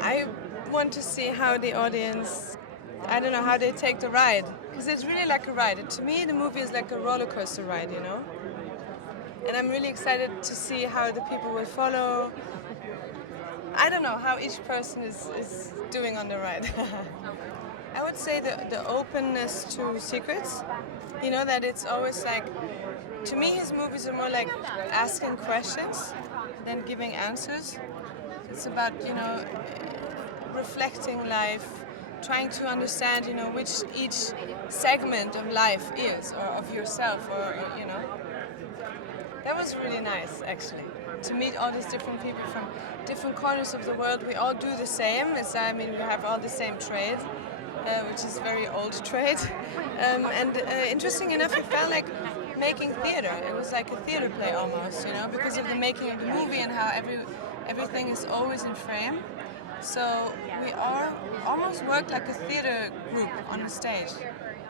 I want to see how the audience, I don't know, how they take the ride. Because it's really like a ride. To me, the movie is like a roller coaster ride, you know? And I'm really excited to see how the people will follow. I don't know how each person is doing on the ride. I would say the openness to secrets. You know, that it's always like, to me his movies are more like asking questions than giving answers. It's about, you know, reflecting life, trying to understand, you know, which each segment of life is, or of yourself, or, you know. That was really nice, actually, to meet all these different people from different corners of the world. We all do the same. I mean, we have all the same trade, which is very old trade. Interesting enough, it felt like making theater. It was like a theater play almost, you know, because of the making of the movie and how everything is always in frame. So we all almost worked like a theater group on the stage.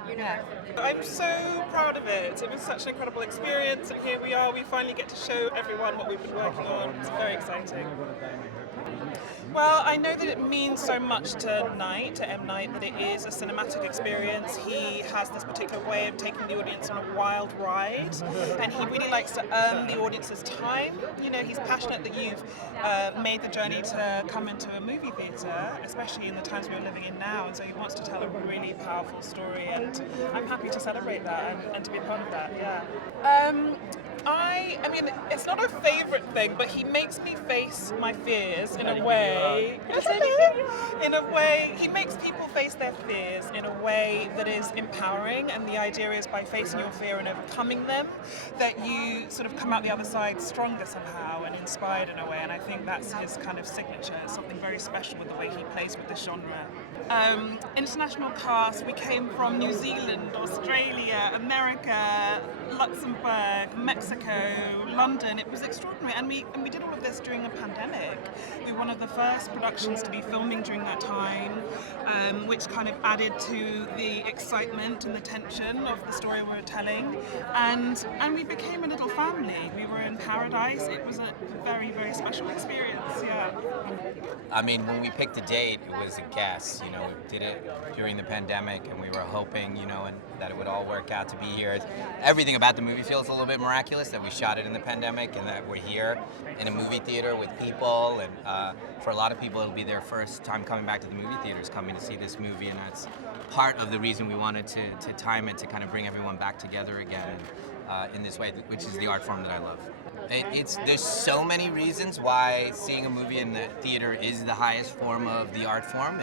Yeah. I'm so proud of it. It was such an incredible experience, and here we are. We finally get to show everyone what we've been working on. It's very exciting. Well, I know that it means so much to Night, to M. Night, that it is a cinematic experience. He has this particular way of taking the audience on a wild ride, and he really likes to earn the audience's time. You know, he's passionate that you've made the journey to come into a movie theatre, especially in the times we're living in now, and so he wants to tell a really powerful story, and I'm happy to celebrate that and to be a part of that, yeah. I mean, it's not a favourite thing, but he makes me face my fears in a way. In a way, he makes people face their fears in a way that is empowering, and the idea is by facing your fear and overcoming them, that you sort of come out the other side stronger somehow and inspired in a way, and I think that's his kind of signature. It's something very special with the way he plays with this genre. International cast, we came from New Zealand, Australia, America, Luxembourg, Mexico, London. It was extraordinary, and we did all of this during a pandemic. We were one of the first productions to be filming during that time, which kind of added to the excitement and the tension of the story we were telling, and we became a little family. We were in paradise. It was a very, very special experience. Yeah. I mean, when we picked a date, it was a guess. You know, we did it during the pandemic, and we were hoping, you know, and that it would all work out to be here. Everything about the movie feels a little bit miraculous, that we shot it in the pandemic and that we're here in a movie theater with people. And for a lot of people, it'll be their first time coming back to the movie theaters, coming to see this movie, and that's part of the reason we wanted to time it to kind of bring everyone back together again in this way, which is the art form that I love. There's so many reasons why seeing a movie in the theater is the highest form of the art form.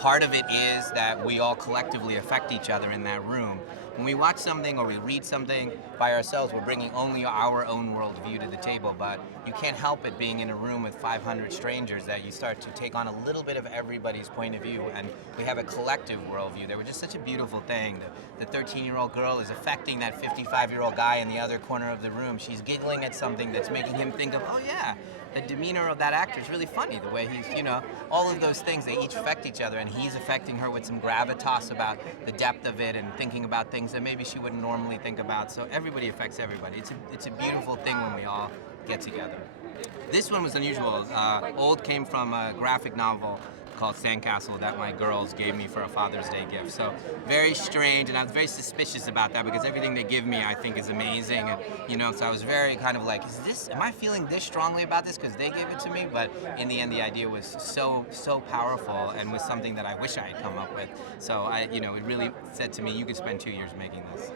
Part of it is that we all collectively affect each other in that room. When we watch something or we read something by ourselves, we're bringing only our own worldview to the table, but you can't help it being in a room with 500 strangers that you start to take on a little bit of everybody's point of view, and we have a collective worldview. They were just such a beautiful thing. The 13-year-old girl is affecting that 55-year-old guy in the other corner of the room. She's giggling at something that's making him think of, oh yeah, the demeanor of that actor is really funny, the way he's, you know, all of those things, they each affect each other, and he's affecting her with some gravitas about the depth of it and thinking about things that maybe she wouldn't normally think about. So everybody affects everybody. It's a beautiful thing when we all get together. This one was unusual. Old came from a graphic novel called Sandcastle that my girls gave me for a Father's Day gift. So very strange, and I was very suspicious about that because everything they give me I think is amazing. And, you know, so I was very kind of like, am I feeling this strongly about this because they gave it to me? But in the end, the idea was so powerful and was something that I wish I had come up with. So it really said to me, you could spend 2 years making this.